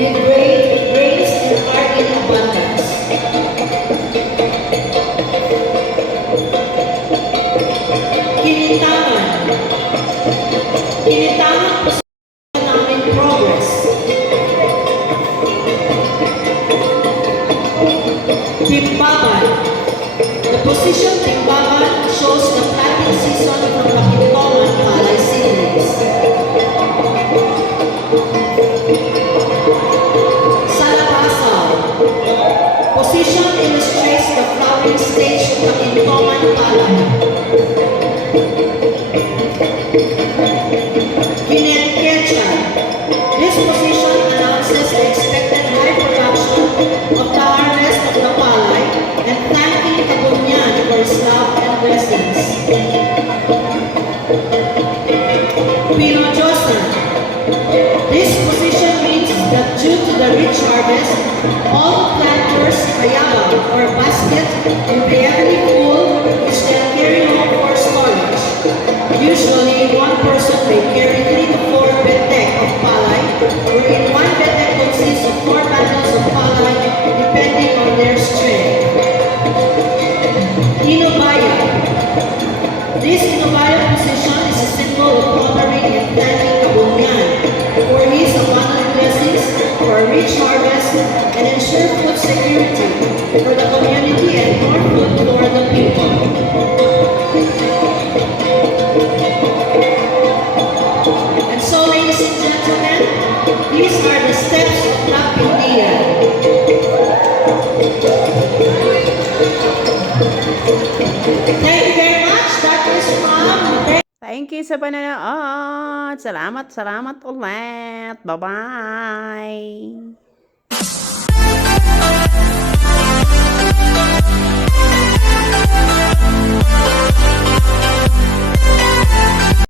with grains and are in abundance. Kinintangan. Kinintangan position namin progress. Timbaban. The position Timbaban shows the planting season from the Kintongan Palay seedlings. Salapasal. Position illustrates the flowering stage of the Kintongan Palay. Kinetkecha. This position announces the expected high production of the harvest of the palay and thanking Kabunyan for his love and blessings. Pinojosan. This position means that due to the rich harvest, all planters payabang or basket will be heavily full which they carry home for storage. Usually, one person may carry 3 to 4 betek of palay, wherein one betek consists of 4 bundles of palay depending on their strength. Inubaya. This Inubaya position is a symbol of honoring and thanking Kabunyan for his abundant blessings, for a rich harvest, and ensure food security for the community and more food for the people. And so, ladies and gentlemen, these are the steps of Lapindian. Thank you very much. That is from... Thank you sa panonood. Salamat ulit. Bye-bye.